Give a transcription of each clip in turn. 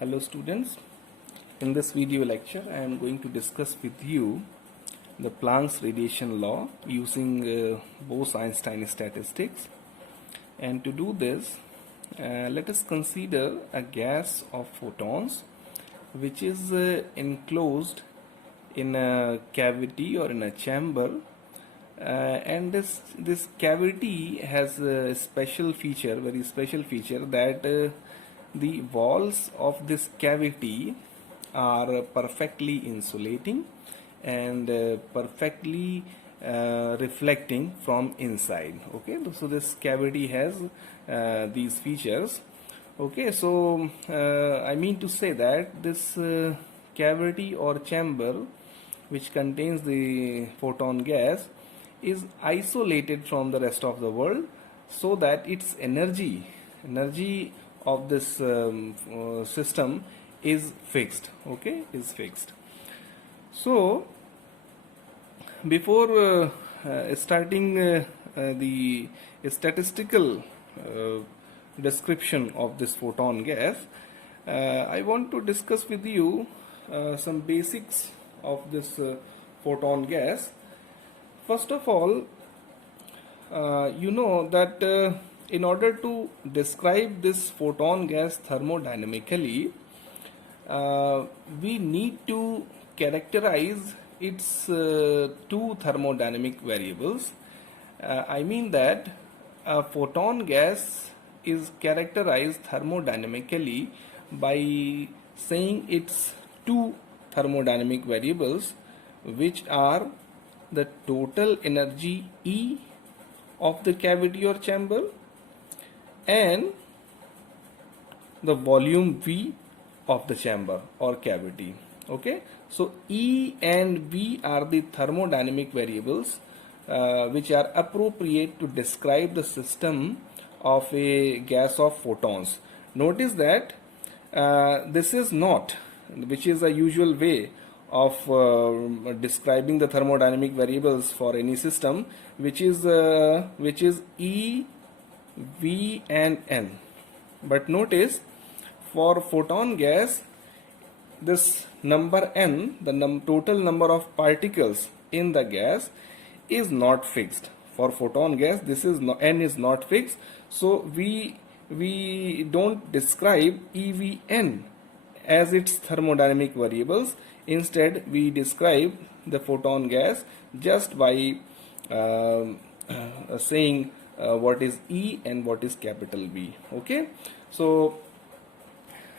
Hello students, in this video lecture I am going to discuss with you the Planck's radiation law using Bose-Einstein statistics, and to do this let us consider a gas of photons which is enclosed in a cavity or in a chamber, and this cavity has a special feature, very special feature, that the walls of this cavity are perfectly insulating and perfectly reflecting from inside. Okay, so this cavity has these features. Okay, so I mean to say that this cavity or chamber which contains the photon gas is isolated from the rest of the world, so that its energy of this system is fixed. Okay, is fixed. So before starting the statistical description of this photon gas, I want to discuss with you some basics of this photon gas. First of all, you know that in order to describe this photon gas thermodynamically, we need to characterize its two thermodynamic variables. I mean that a photon gas is characterized thermodynamically by saying its two thermodynamic variables, which are the total energy E of the cavity or chamber and the volume V of the chamber or cavity. Okay, so E and V are the thermodynamic variables which are appropriate to describe the system of a gas of photons. Notice that this is not, which is a usual way of describing the thermodynamic variables for any system, which is E, V and N. But notice, for photon gas, this number N, the total number of particles in the gas, is not fixed. For photon gas, this is N is not fixed, so we don't describe EVN as its thermodynamic variables. Instead, we describe the photon gas just by saying what is E and what is capital V. Okay, so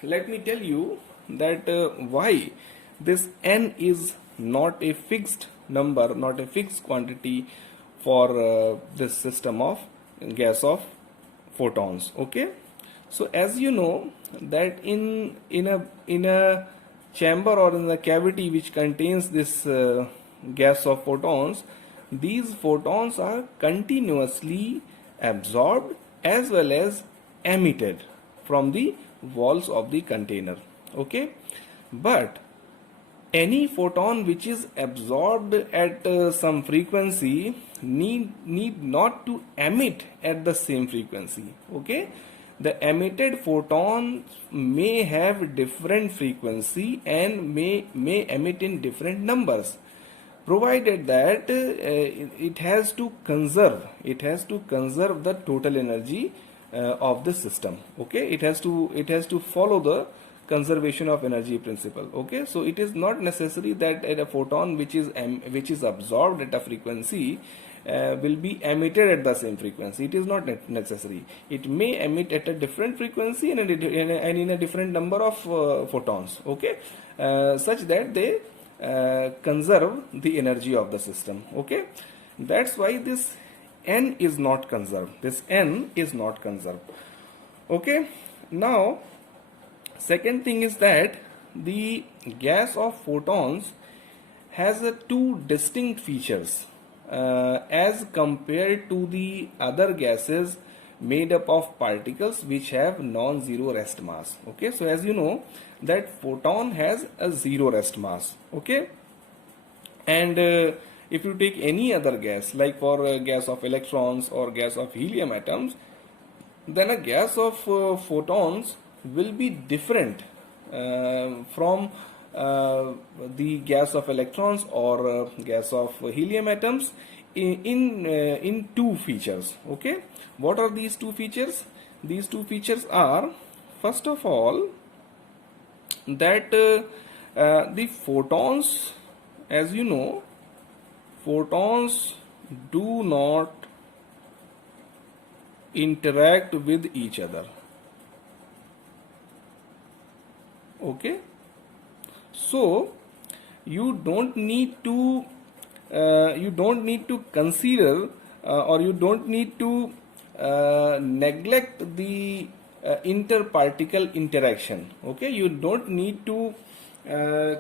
let me tell you that why this N is not a fixed number, not a fixed quantity for this system of gas of photons. Okay, so as you know that in a chamber or in a cavity which contains this gas of photons, these photons are continuously absorbed as well as emitted from the walls of the container. Okay, but any photon which is absorbed at some frequency need not to emit at the same frequency. Okay, the emitted photons may have different frequency and may emit in different numbers, provided that it has to conserve the total energy of the system. Okay, it has to follow the conservation of energy principle. Okay, so it is not necessary that a photon which is absorbed at a frequency will be emitted at the same frequency. It is not necessary. It may emit at a different frequency and in a different number of photons. Okay, such that they conserve the energy of the system. Okay, that's why this N is not conserved. This N is not conserved. Okay, now second thing is that the gas of photons has two distinct features as compared to the other gases made up of particles which have non-zero rest mass. Okay, so as you know that photon has a zero rest mass. Okay, and if you take any other gas, like for gas of electrons or gas of helium atoms, then a gas of photons will be different from the gas of electrons or gas of helium atoms in two features. Okay, what are these two features? These two features are, first of all, that the photons, as you know, photons do not interact with each other. Okay, so you don't need to consider or you don't need to neglect the interparticle interaction. Okay, you don't need to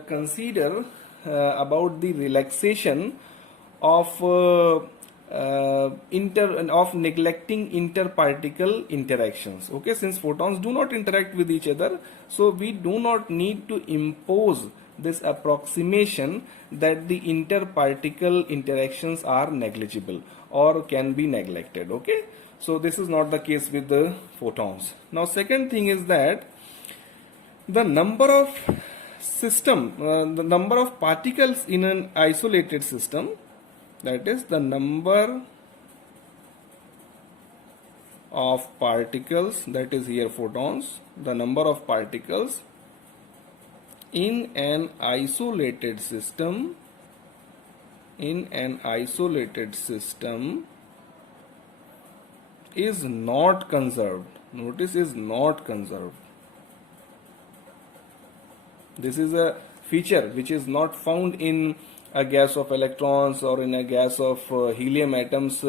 consider about the relaxation of neglecting interparticle interactions. Okay, since photons do not interact with each other, so we do not need to impose this approximation that the interparticle interactions are negligible or can be neglected. Okay, so this is not the case with the photons. Now second thing is that the number of the number of particles in an isolated system, that is the number of particles, that is here photons, the number of particles in an isolated system, is not conserved. Notice, is not conserved. This is a feature which is not found in a gas of electrons or in a gas of helium atoms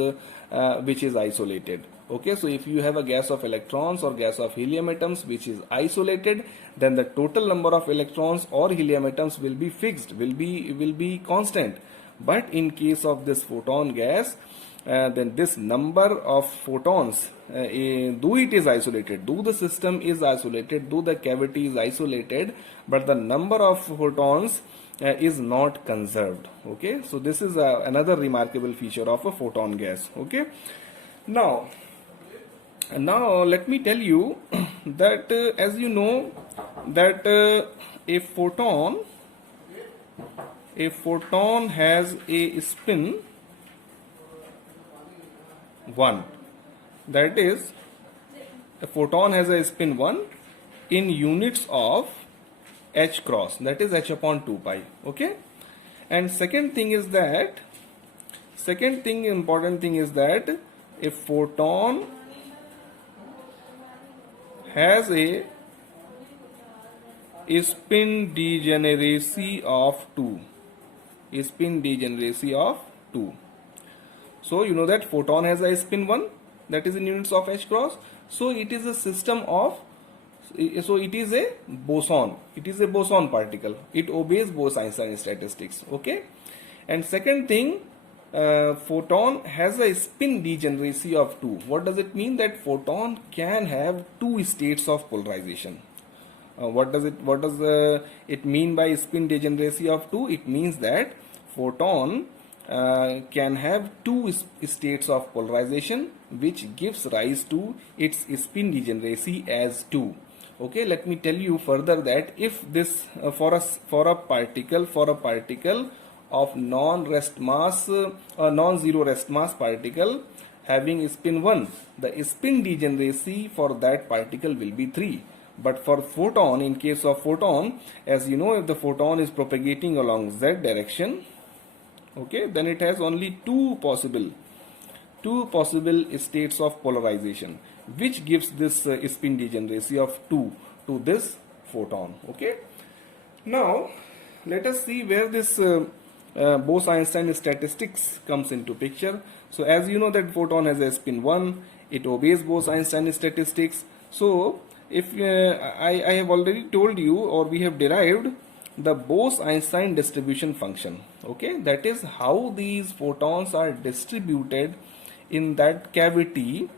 which is isolated. Okay, so if you have a gas of electrons or gas of helium atoms which is isolated, then the total number of electrons or helium atoms will be fixed, will be constant. But in case of this photon gas, then this number of photons, though it is isolated, though the system is isolated, though the cavity is isolated, but the number of photons is not conserved. Okay, so this is another remarkable feature of a photon gas. Okay, now let me tell you that as you know that a photon has a spin 1, that is a photon has a spin 1 in units of h cross, that is h upon 2 pi. Okay, and second important thing is that a photon has a spin degeneracy of 2. So you know that photon has a spin 1, that is in units of h cross. So it is a system of, so it is a boson. It is a boson particle. It obeys Bose-Einstein statistics. Okay, and second thing, photon has a spin degeneracy of 2. What does it mean? That photon can have two states of polarization. What does it mean by spin degeneracy of 2? It means that photon can have two states of polarization, which gives rise to its spin degeneracy as 2. Okay, let me tell you further that if this for a particle of non-zero rest mass particle having spin 1, the spin degeneracy for that particle will be 3. But for photon, in case of photon, as you know, if the photon is propagating along z direction, okay, then it has only two possible states of polarization, which gives this spin degeneracy of 2 to this photon. Okay, now let us see where this Bose-Einstein statistics comes into picture. So as you know that photon has a spin 1, it obeys Bose-Einstein statistics. So if I have already told you, or we have derived the Bose-Einstein distribution function. Okay, that is how these photons are distributed in that cavity.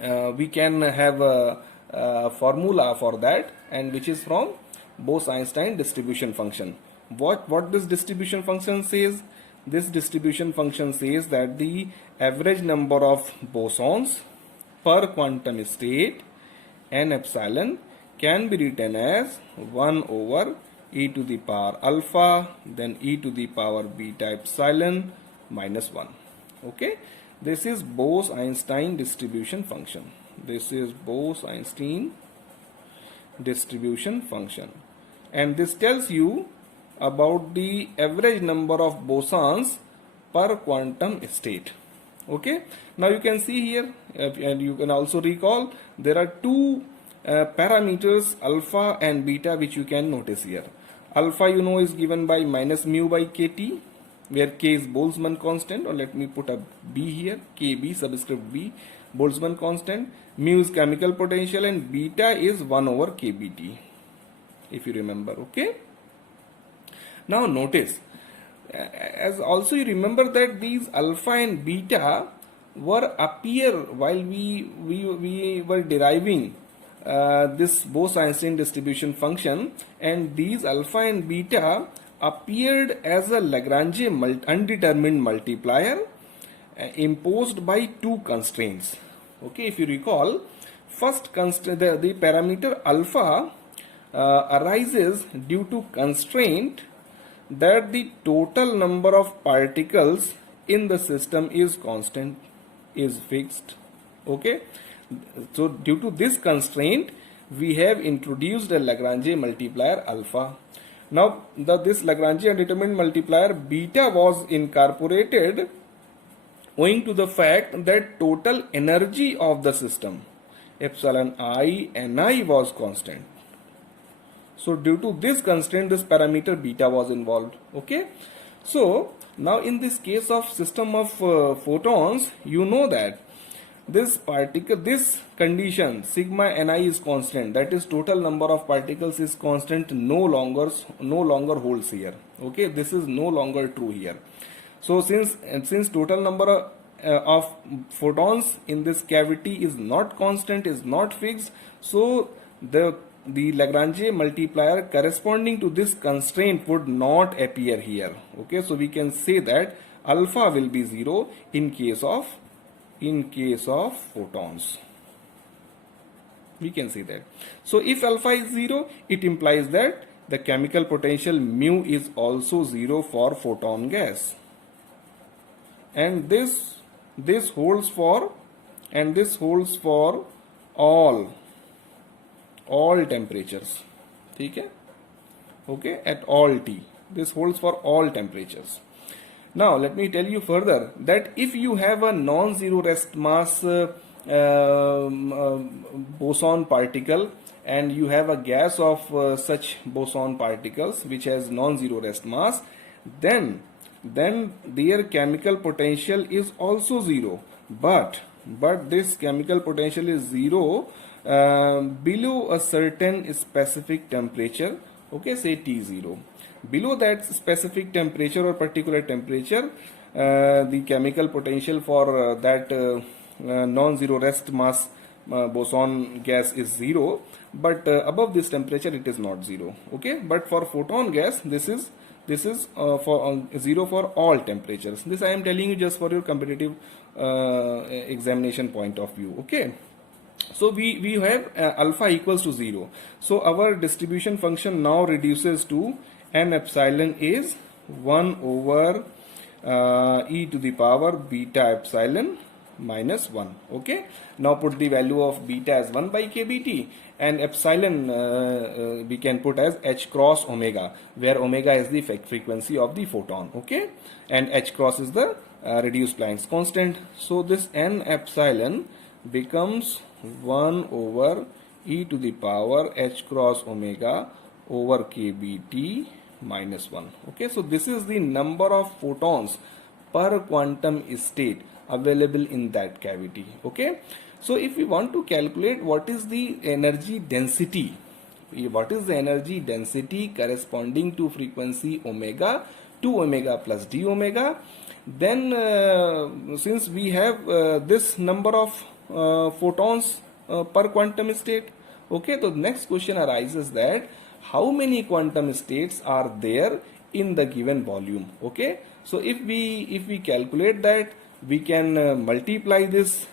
We can have a formula for that, and which is from Bose-Einstein distribution function. What this distribution function says? This distribution function says that the average number of bosons per quantum state, n epsilon, can be written as 1 over e to the power alpha, then e to the power beta epsilon minus 1. Okay, this is Bose-Einstein distribution function. This is Bose-Einstein distribution function, and this tells you about the average number of bosons per quantum state. Okay, now you can see here, and you can also recall there are two parameters alpha and beta which you can notice here. Alpha, you know, is given by minus mu by kt, where k is Boltzmann constant, or let me put a b here, kb subscript b, Boltzmann constant. Mu is chemical potential, and beta is 1 over kbt, if you remember. Okay, now notice, as also you remember that these alpha and beta were appear while we were deriving this Bose-Einstein distribution function, and these alpha and beta appeared as a Lagrange undetermined multiplier imposed by two constraints. Okay, if you recall, first constraint, the parameter alpha arises due to constraint that the total number of particles in the system is constant, is fixed. Okay, so due to this constraint we have introduced a Lagrange multiplier alpha. Now this Lagrange undetermined multiplier beta was incorporated owing to the fact that total energy of the system epsilon I Ni was constant. So due to this constraint, this parameter beta was involved. Okay, so now in this case of system of photons, you know that this condition sigma Ni is constant, that is total number of particles is constant, no longer holds here. Okay, this is no longer true here. So since total number of photons in this cavity is not constant, is not fixed, so the Lagrange multiplier corresponding to this constraint would not appear here. Okay, so we can say that alpha will be 0 in case of photons. We can see that. So if alpha is 0, it implies that the chemical potential mu is also 0 for photon gas, and this holds for all temperatures. Okay, at all T, this holds for all temperatures. Now let me tell you further that if you have a non-zero rest mass boson particle, and you have a gas of such boson particles which has non-zero rest mass, then their chemical potential is also 0, but this chemical potential is 0 below a certain specific temperature. Okay, say T0. Below that specific temperature or particular temperature, the chemical potential for that non-zero rest mass boson gas is 0, but above this temperature it is not 0. Okay, but for photon gas this is for 0 for all temperatures. This I am telling you just for your competitive examination point of view. Okay, so we have alpha equals to 0. So our distribution function now reduces to n epsilon is 1 over e to the power beta epsilon minus 1. Okay, now put the value of beta as 1 by kbt, and epsilon we can put as h cross omega, where omega is the frequency of the photon. Okay, and h cross is the reduced Planck's constant. So this n epsilon becomes 1 over e to the power h cross omega over kbt minus 1. Okay, so this is the number of photons per quantum state available in that cavity. Okay, so if we want to calculate what is the energy density, corresponding to frequency omega 2 omega plus d omega, then since we have this number of photons per quantum state, okay, so the next question arises that how many quantum states are there in the given volume. Okay, so if we calculate that we can multiply this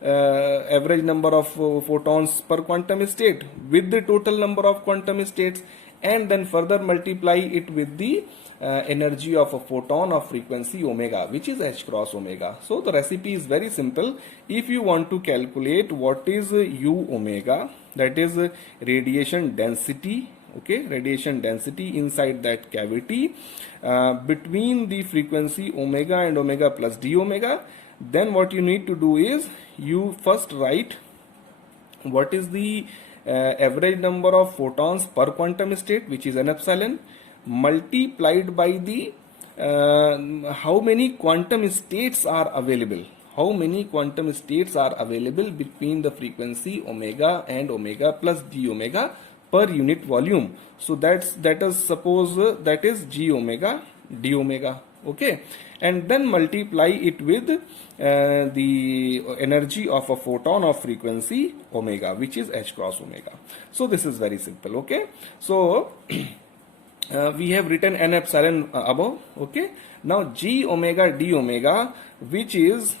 average number of photons per quantum state with the total number of quantum states, and then further multiply it with the energy of a photon of frequency omega, which is h cross omega. So the recipe is very simple. If you want to calculate what is u omega, that is radiation density, okay, radiation density inside that cavity between the frequency omega and omega plus d omega, then what you need to do is you first write what is the average number of photons per quantum state, which is n epsilon, multiplied by the how many quantum states are available, how many quantum states are available between the frequency omega and omega plus d omega per unit volume. So that is suppose that is g omega d omega, okay, and then multiply it with the energy of a photon of frequency omega, which is h cross omega. So this is very simple, okay. So we have written n epsilon above, okay. Now g omega d omega, which is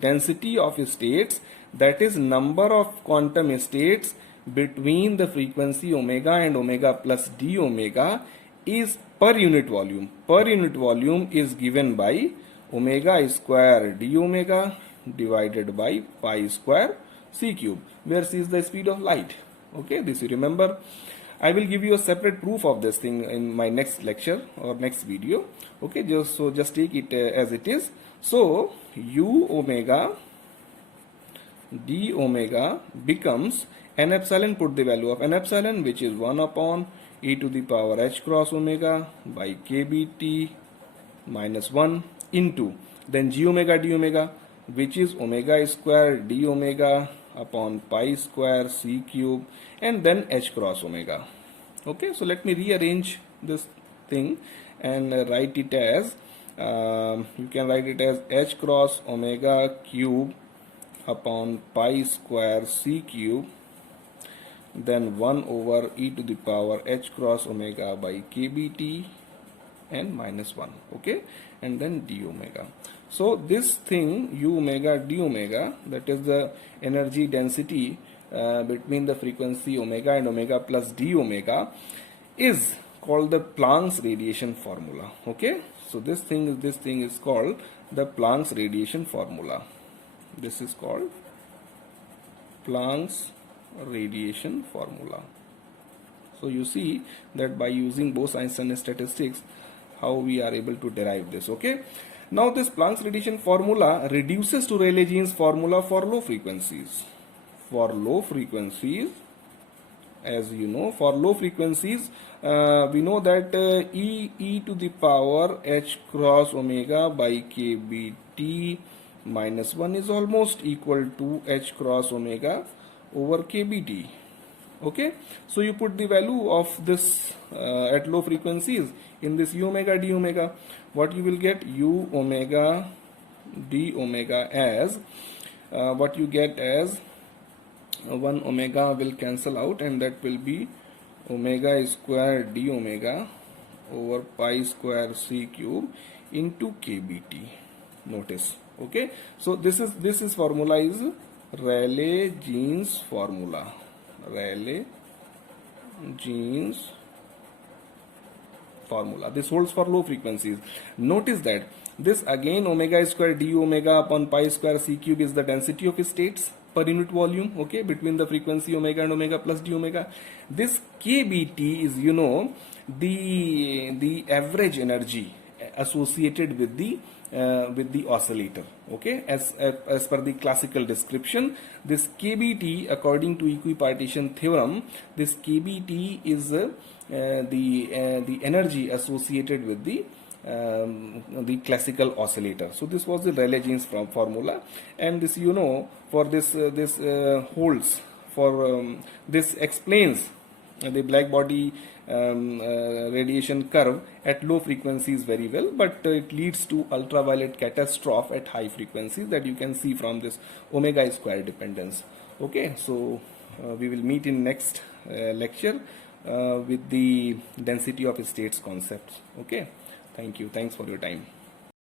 density of states, that is number of quantum states between the frequency omega and omega plus d omega, is per unit volume. Per unit volume is given by omega square d omega divided by pi square c cube, where c is the speed of light, okay. This you remember. I will give you a separate proof of this thing in my next lecture or next video, okay. Just take it as it is. So u omega d omega becomes n epsilon, put the value of n epsilon, which is 1 upon e to the power h cross omega by kBt minus 1 into then g omega d omega, which is omega square d omega upon pi square c cube, and then h cross omega, okay. So let me rearrange this thing and write it as you can write it as h cross omega cube upon pi square c cube, then 1 over e to the power h cross omega by kBt and minus 1, okay, and then d omega. So this thing u omega d omega, that is the energy density between the frequency omega and omega plus d omega, is called the Planck's radiation formula, okay. So this thing is called the Planck's radiation formula. This is called Planck's radiation formula. So you see that by using Bose-Einstein statistics, how we are able to derive this, okay. Now this Planck's radiation formula reduces to Rayleigh-Jean's formula for low frequencies. For low frequencies, as you know, for low frequencies we know that e to the power h cross omega by kBt minus 1 is almost equal to h cross omega over kBt, okay. So you put the value of this at low frequencies in this u omega d omega. What you will get? U omega d omega as what you get as 1 omega will cancel out, and that will be omega square d omega over pi square c cube into kBt. Notice, okay. So this is formula is Rayleigh-Jean's formula. Rayleigh-Jean's formula. This holds for low frequencies. Notice that this again omega square d omega upon pi square c cube is the density of states per unit volume, okay, between the frequency omega and omega plus d omega. This kBt is, you know, the average energy associated with the oscillator, okay. As per the classical description, this kBt, according to equipartition theorem, this kBt is the energy associated with the classical oscillator. So this was the Rayleigh-Jean's formula, and this, you know, for this holds for this explains the black body radiation curve at low frequencies very well, but it leads to ultraviolet catastrophe at high frequencies, that you can see from this omega square dependence, okay. So we will meet in next lecture with the density of states concepts, okay. Thank you. Thanks for your time.